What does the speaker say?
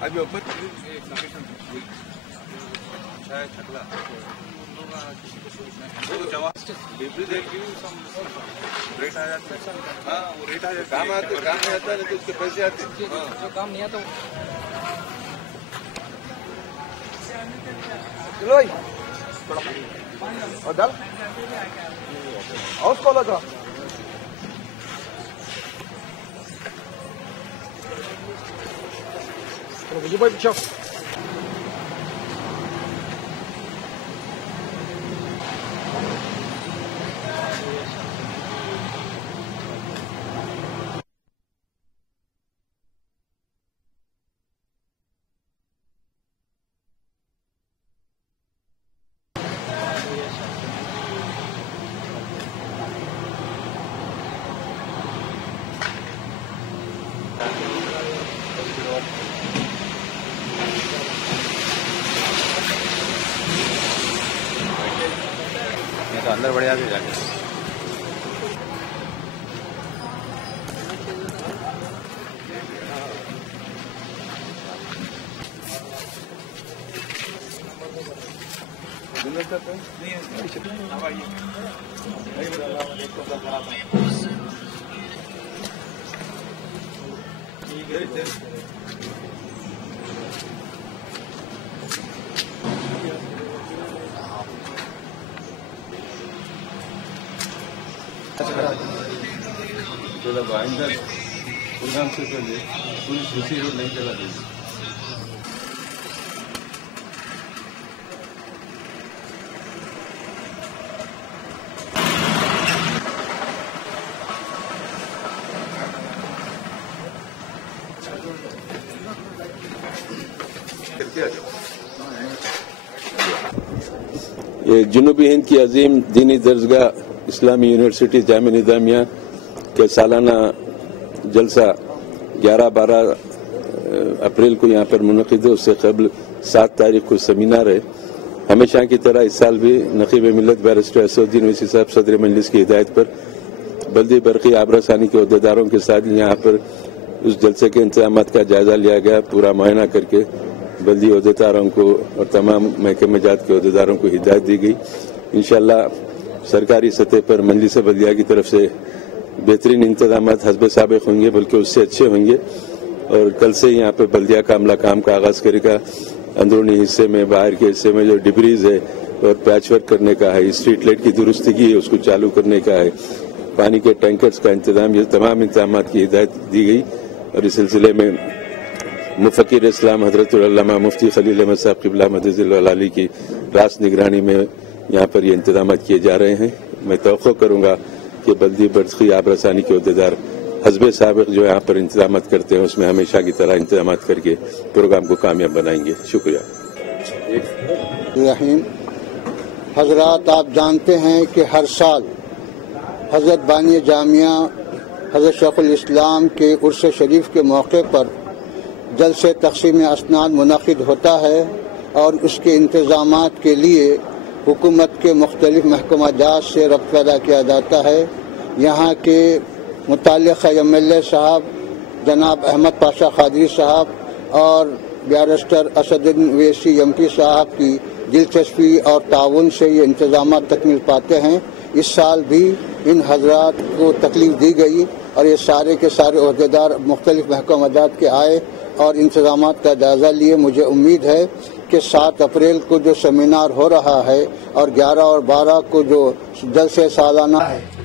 अभी ऊपर छकला रेट आ जाता है। हाँ वो रेट आ जाता है। काम नहीं आता है तो उसके पैसे आते हैं। जो काम नहीं आता चलो और डाल और उसको लगा विजय भाई पीछे तो अंदर बढ़िया से जाके आइंदा प्रोग्राम से पहले पुलिस दूसरी रोड नहीं चला देगी। ये जुनूबी हिंद की अजीम दीनी दर्जगाह इस्लामी यूनिवर्सिटी जामिया निज़ामिया के सालाना जलसा 11-12 अप्रैल को यहाँ पर मुनक़िद है। उससे कबल 7 तारीख को सेमिनार है। हमेशा की तरह इस साल भी नक़ीब मिल्लत बैरिस्टर असदुद्दीन ओवैसी साहब सदर मजलिस की हिदायत पर बल्दी बरक़ी आबरासानी के अहदेदारों के साथ यहाँ पर उस जलसे के इंतजाम का जायजा लिया गया। पूरा मुआयना करके बल्दी अहदेदारों को और तमाम महकमे जात के अहदेदारों को हिदायत दी गई। इंशाअल्लाह सरकारी सतह पर मजलिस बल्दिया की तरफ से बेहतरीन इंतजाम हस्ब साबिक़ होंगे, बल्कि उससे अच्छे होंगे। और कल से यहाँ पे बल्दिया का अमला काम का आगाज करेगा। अंदरूनी हिस्से में, बाहर के हिस्से में जो डिब्रीज है और पैचवर्क करने का है, स्ट्रीट लाइट की दुरुस्तगी है उसको चालू करने का है, पानी के टैंकर्स का इंतजाम, ये तमाम इंतजाम की हिदायत दी गई। और इस सिलसिले में मुफ़क्किर इस्लाम हज़रत अल्लामा मुफ्ती खलील अहमद साहब क़िबला मदद अली की रास निगरानी में यहाँ पर ये इंतजाम किए जा रहे हैं। मैं तवक्को करूँगा कि बल्दी बरक़ी आबरासानी के अहदेदार हस्ब साबिक़ जो यहाँ पर इंतजाम करते हैं उसमें हमेशा की तरह इंतजाम करके प्रोग्राम को कामयाब बनाएंगे। शुक्रिया। हजरात, आप जानते हैं कि हर साल हज़रत बानी जामिया हज़रत शेखुल इस्लाम के उर्स शरीफ के मौके पर जलसे तक़सीम असनाद मुनक़िद होता है और उसके इंतज़ामात के लिए हुकूमत के मुख्तलिफ महकमा जात से रब्त पैदा किया जाता है। यहाँ के मुताल्लिक़ MLA साहब जनाब अहमद पाशा क़ादरी साहब और बैरिस्टर असदुद्दीन ओवैसी MP साहब की दिलचस्पी और ताउन से ये इंतज़ाम तकमील पाते हैं। इस साल भी इन हजरात को तकलीफ दी गई और ये सारे के सारे अहदेदार मुख्तलिफ महकमा जात के आए और इंतज़ाम का जायज़ा लिए। मुझे उम्मीद है कि 7 अप्रैल को जो सेमिनार हो रहा है और 11 और 12 को जो जलसे सालाना है